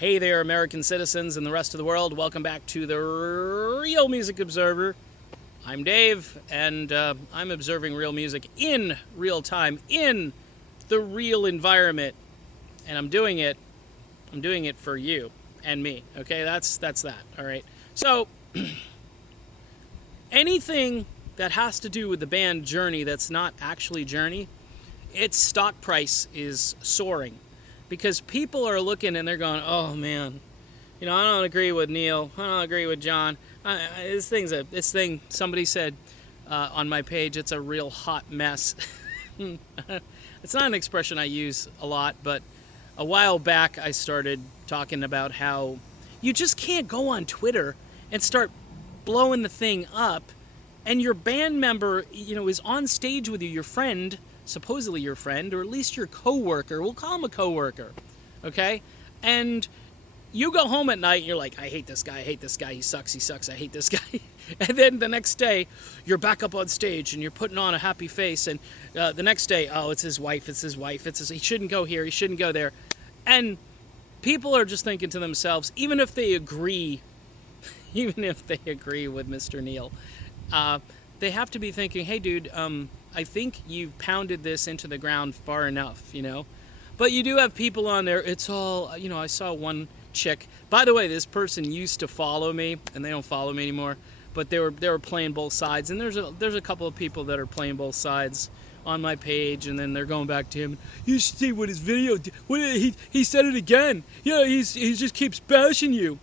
Hey there, American citizens and the rest of the world. Welcome back to the Real Music Observer. I'm Dave, and I'm observing real music in real time, in the real environment. And I'm doing it for you and me. Okay, that's that. All right. So, anything that has to do with the band Journey that's not actually Journey, its stock price is soaring. Because people are looking and they're going, oh man, I don't agree with Neil. I don't agree with John. This thing, somebody said on my page, it's a real hot mess. It's not an expression I use a lot, but a while back I started talking about how you just can't go on Twitter and start blowing the thing up, and your band member, is on stage with you, your friend, supposedly your friend, or at least your coworker. We'll call him a coworker, okay? And you go home at night and you're like, I hate this guy, he sucks, I hate this guy. And then the next day, you're back up on stage and you're putting on a happy face, and the next day, oh, it's his wife, he shouldn't go here, he shouldn't go there. And people are just thinking to themselves, even if they agree with Mr. Neil, they have to be thinking, hey dude, I think you've pounded this into the ground far enough, But you do have people on there. It's all, I saw one chick. By the way, this person used to follow me, and they don't follow me anymore. But they were playing both sides, and there's a couple of people that are playing both sides on my page, and then they're going back to him. You should see what his video did. He said it again. Yeah, he just keeps bashing you,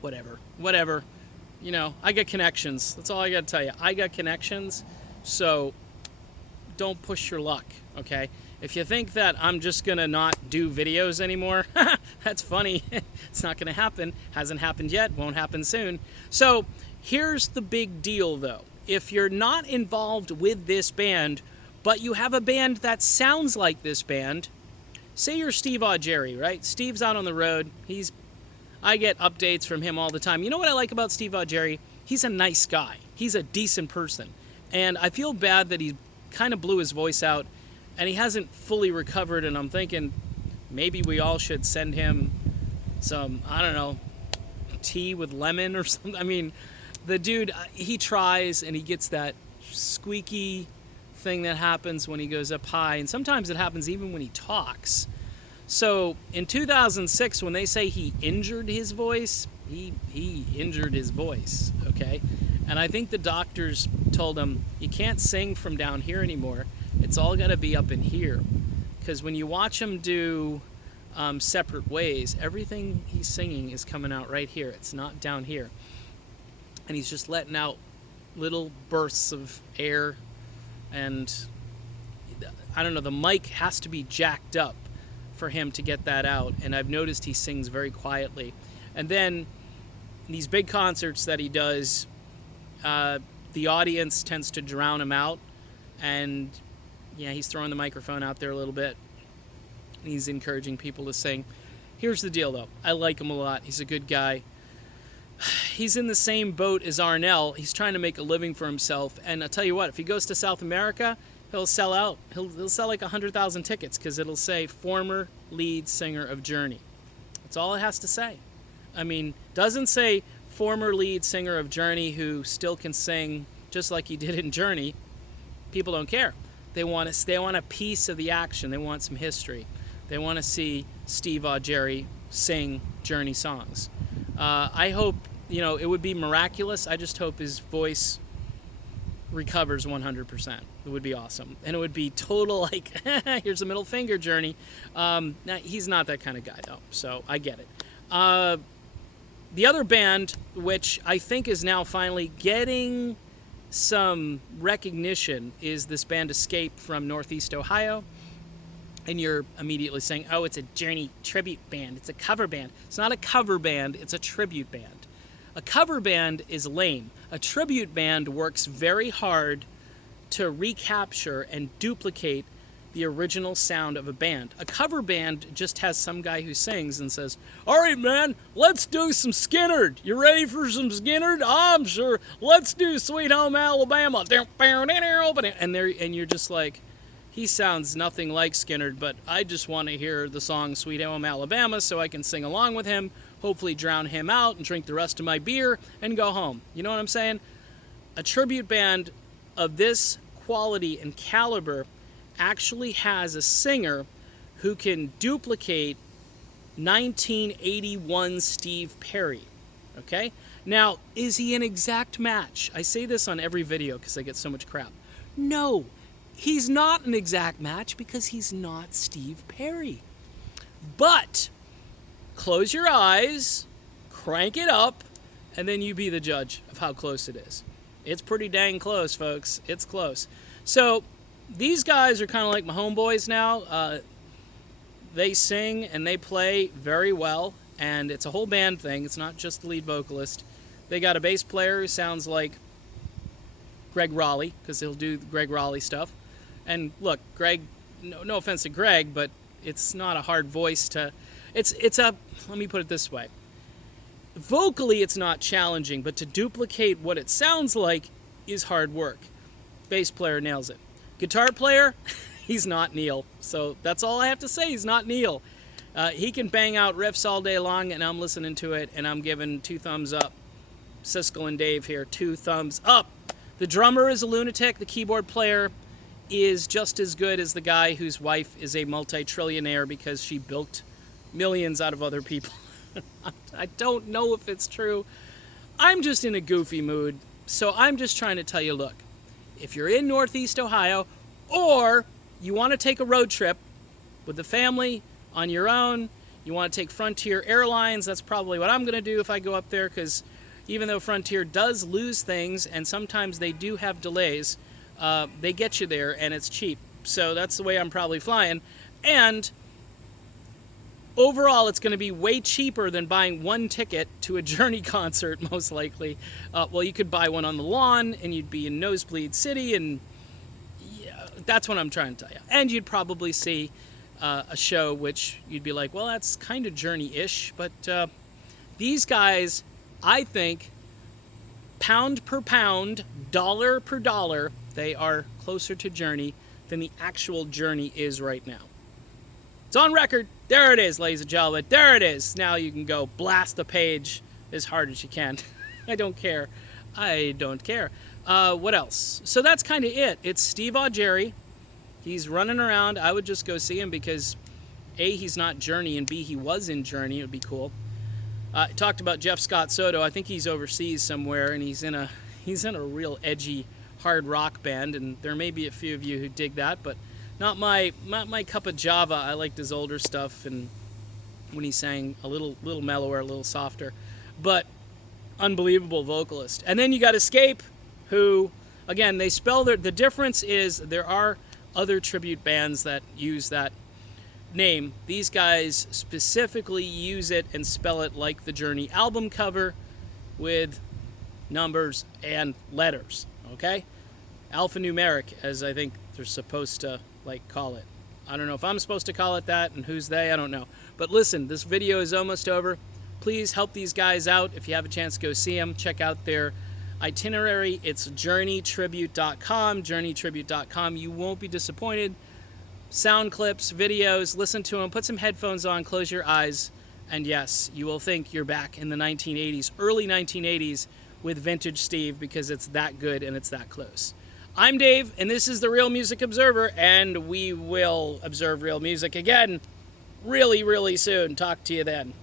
Whatever. I got connections. That's all I got to tell you. I got connections, so don't push your luck, okay? If you think that I'm just going to not do videos anymore, that's funny. It's not going to happen. Hasn't happened yet. Won't happen soon. So here's the big deal, though. If you're not involved with this band, but you have a band that sounds like this band, say you're Steve Augeri, right? Steve's out on the road. I get updates from him all the time. You know what I like about Steve Augeri? He's a nice guy. He's a decent person. And I feel bad that he kind of blew his voice out and he hasn't fully recovered, and I'm thinking maybe we all should send him some, I don't know, tea with lemon or something. I mean, the dude, he tries and he gets that squeaky thing that happens when he goes up high, and sometimes it happens even when he talks. So in 2006, when they say he injured his voice, he injured his voice, okay? And I think the doctors told him, you can't sing from down here anymore. It's all got to be up in here. Because when you watch him do Separate Ways, everything he's singing is coming out right here. It's not down here. And he's just letting out little bursts of air. And I don't know, the mic has to be jacked up for him to get that out, and I've noticed he sings very quietly. And then these big concerts that he does, the audience tends to drown him out, and yeah, he's throwing the microphone out there a little bit. He's encouraging people to sing. Here's the deal, though. I like him a lot. He's a good guy. He's in the same boat as Arnell. He's trying to make a living for himself, and I'll tell you what, if he goes to South America, he'll sell out. He'll sell like 100,000 tickets because it'll say former lead singer of Journey. That's all it has to say. I mean, doesn't say former lead singer of Journey who still can sing just like he did in Journey. People don't care. They want a piece of the action. They want some history. They want to see Steve Augeri sing Journey songs. I hope, it would be miraculous. I just hope his voice recovers 100%. It would be awesome, and it would be total here's a middle finger, Journey. Now he's not that kind of guy though, so I get it. The other band, which I think is now finally getting some recognition, is this band Escape from Northeast Ohio. And you're immediately saying, oh, it's a Journey tribute band, it's a cover band. It's not a cover band, it's a tribute band. A cover band is lame. A tribute band works very hard to recapture and duplicate the original sound of a band. A cover band just has some guy who sings and says, all right, man, let's do some Skynyrd. You ready for some Skynyrd? I'm sure. Let's do Sweet Home Alabama. And you're just like, he sounds nothing like Skynyrd, but I just want to hear the song Sweet Home Alabama so I can sing along with him, hopefully drown him out and drink the rest of my beer and go home. You know what I'm saying? A tribute band of this quality and caliber actually has a singer who can duplicate 1981 Steve Perry. Okay? Now, is he an exact match? I say this on every video because I get so much crap. No, he's not an exact match because he's not Steve Perry. But close your eyes, crank it up, and then you be the judge of how close it is. It's pretty dang close, folks. It's close. So these guys are kind of like my homeboys now. They sing and they play very well, and it's a whole band thing. It's not just the lead vocalist. They got a bass player who sounds like Greg Raleigh, because he'll do Greg Raleigh stuff. And look, Greg, no offense to Greg, but it's not a hard voice to... let me put it this way. Vocally, it's not challenging, but to duplicate what it sounds like is hard work. Bass player nails it. Guitar player, he's not Neil. So that's all I have to say. He's not Neil. He can bang out riffs all day long, and I'm listening to it, and I'm giving 2 thumbs up. Siskel and Dave here, 2 thumbs up. The drummer is a lunatic. The keyboard player is just as good as the guy whose wife is a multi-trillionaire because she bilked millions out of other people. I don't know if it's true. I'm just in a goofy mood, so I'm just trying to tell you, look, if you're in Northeast Ohio, or you want to take a road trip with the family, on your own, you want to take Frontier Airlines, that's probably what I'm going to do if I go up there, because even though Frontier does lose things, and sometimes they do have delays, they get you there, and it's cheap. So that's the way I'm probably flying. And overall, it's going to be way cheaper than buying one ticket to a Journey concert, most likely. Well, you could buy one on the lawn, and you'd be in Nosebleed City, and yeah, that's what I'm trying to tell you. And you'd probably see a show which you'd be like, well, that's kind of Journey-ish. But these guys, I think, pound per pound, dollar per dollar, they are closer to Journey than the actual Journey is right now. It's on record. There it is, ladies and gentlemen. There it is. Now you can go blast the page as hard as you can. I don't care. I don't care. What else? So that's kind of it. It's Steve Augeri. He's running around. I would just go see him because A, he's not Journey, and B, he was in Journey. It would be cool. I talked about Jeff Scott Soto. I think he's overseas somewhere, and he's in a real edgy hard rock band, and there may be a few of you who dig that, but not my cup of Java. I liked his older stuff, and when he sang a little mellower, a little softer, but unbelievable vocalist. And then you got Escape, who, again, they spell the difference is there are other tribute bands that use that name. These guys specifically use it and spell it like the Journey album cover with numbers and letters, okay? Alphanumeric, as I think they're supposed to call it. I don't know if I'm supposed to call it that, and who's they, I don't know. But listen, this video is almost over. Please help these guys out. If you have a chance to go see them, check out their itinerary. It's journeytribute.com, journeytribute.com. You won't be disappointed. Sound clips, videos, listen to them, put some headphones on, close your eyes, and yes, you will think you're back in the 1980s, early 1980s with Vintage Steve, because it's that good and it's that close. I'm Dave, and this is the Real Music Observer, and we will observe real music again really, really soon. Talk to you then.